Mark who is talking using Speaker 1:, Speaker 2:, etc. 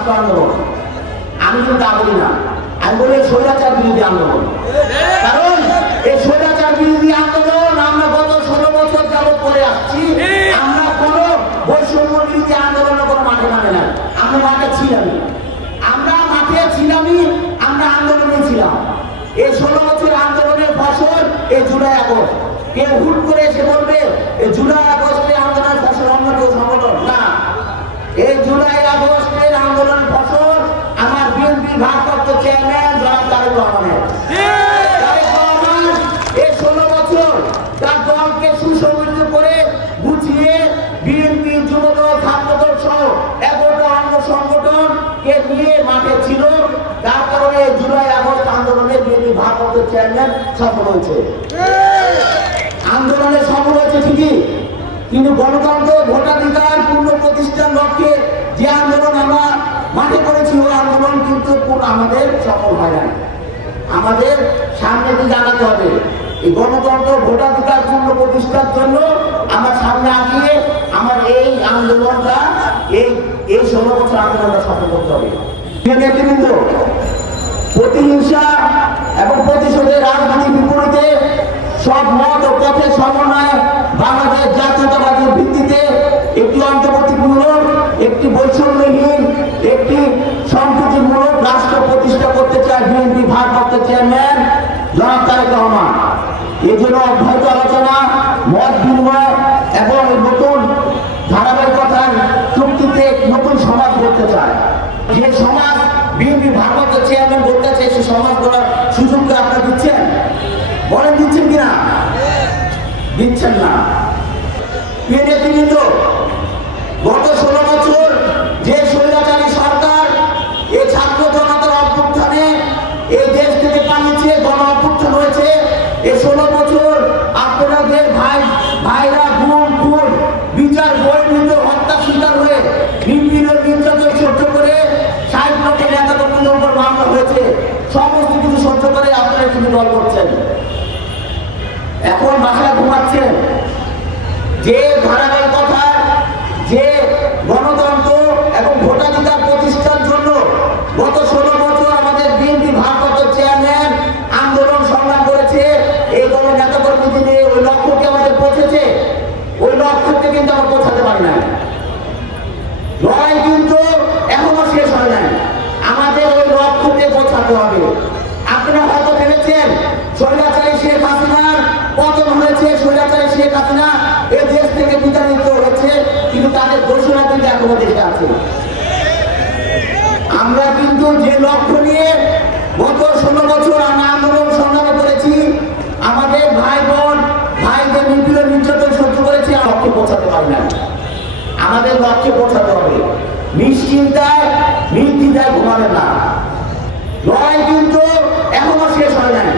Speaker 1: ছাত্র আন্দোলন আমি কিন্তু তা বলি না। আমি বলি স্বৈরাচার বিরোধী আন্দোলন। কারণ এই স্বৈরাচার বিরোধী আন্দোলন আমরা গত ষোলো বছর যাবত করে আসছি। আমরা কোনো বৈষম্য বিরোধী আন্দোলনের কোনো মাঠে নামে না আমরা মাঠে ছিলামই আমরা মাঠে ছিলামই, আমরা আন্দোলনে ছিলাম। এই ষোলো বছর আন্দোলনের ফসল এই জুলাই আগস্ট। কেউ হুট করে এসে বলবে, এই জুলাই আগস্টে আন্দোলনের ফসল অন্য কেউ সংগঠন না এই জুলাই আগস্টের আন্দোলন ফসল আমার বিএনপি ভারপ্রাপ্ত চেয়ারম্যান জনাব আন্দোলনে সফল হয়েছে। ঠিকই, কিন্তু গণতন্ত্র, ভোটাধিকার, পূর্ণ প্রতিষ্ঠান লক্ষ্যে যে আন্দোলন আমরা মাঠে করেছি ওই আন্দোলন কিন্তু আমাদের সফল হয় না আমাদের সামনে দিকে আগাতে হবে। এই গণতন্ত্র ভোটাধিকার পূর্ণ প্রতিষ্ঠার জন্য আমার সামনে আগিয়ে আমার এই আন্দোলনটা, এই এই ষোলো বছর আন্দোলনটা সফল করতে হবে। নেতৃবৃন্দ প্রতিহিংসা এবং প্রতিশোধের রাজনীতির বিপরীতে সব মত ও পথের সমন্বয়ে বাংলাদেশ জাতীয়তাবাদীর ভিত্তিতে একটি অন্তর্বর্তীমূলক একটি বৈষম্যহীন একটি সম্প্রীতিমূলক রাষ্ট্র প্রতিষ্ঠা করতে চায় বিএনপি ভারপ্রাপ্ত চেয়ারম্যান জনাব তারেক রহমান। এই জন্য অব্যাহত আলোচনা মত বিনিময় এবং নতুন ধারাবাহিকতার চুক্তিতে নতুন সমাজ করতে চায়। যে সমাজ বিএনপি ভারপ্রাপ্ত চেয়ারম্যান বলতে চাই সে সমাজ গড়ার সুযোগ কি আপনারা দিচ্ছেন? বলেন দিচ্ছেন কিনা? দিচ্ছেন না। প্রিয় নেতৃবৃন্দ হয়েছে। এই ষোলো বছর আপনাদের ভাই, ভাইরা হয়ে সহ্য করে ষাট লক্ষ নেতা কর্মীদের মামলা হয়েছে। সমস্ত কিছু সহ্য করে আপনারা কিন্তু দল করছেন। এখন বাসায় ঘুমাচ্ছেন। যে ধারাবাহিকতা লড়াই কিন্তু এখনও শেষ হয় নাই। আমাদের ওই লক্ষ্যকে পৌঁছাতে হবে। আপনারা হয়তো ভেবেছেন, স্বৈরাচারী শেখ হাসিনার পতন হয়েছে, স্বৈরাচারী শেখ হাসিনা এই দেশ থেকে বিতাড়িত হয়েছে, কিন্তু তাদের ঘোষণা কিন্তু এখনও দেশে আছে। আমরা কিন্তু যে লক্ষ্য নিয়ে গত ষোলো বছর আমরা আন্দোলন সংগ্রামে করেছি, আমাদের ভাই বোন, ভাইদের নিপীড়ন, নির্যাতন সহ্য করেছি, আর লক্ষ্যে পৌঁছাতে পারি না আমাদের লক্ষ্যে পৌঁছাতে হবে। নিশ্চিন্তায় নির্দ্বিধায় ঘুমাবেন না। লড়াই কিন্তু এখনও শেষ হয় নাই।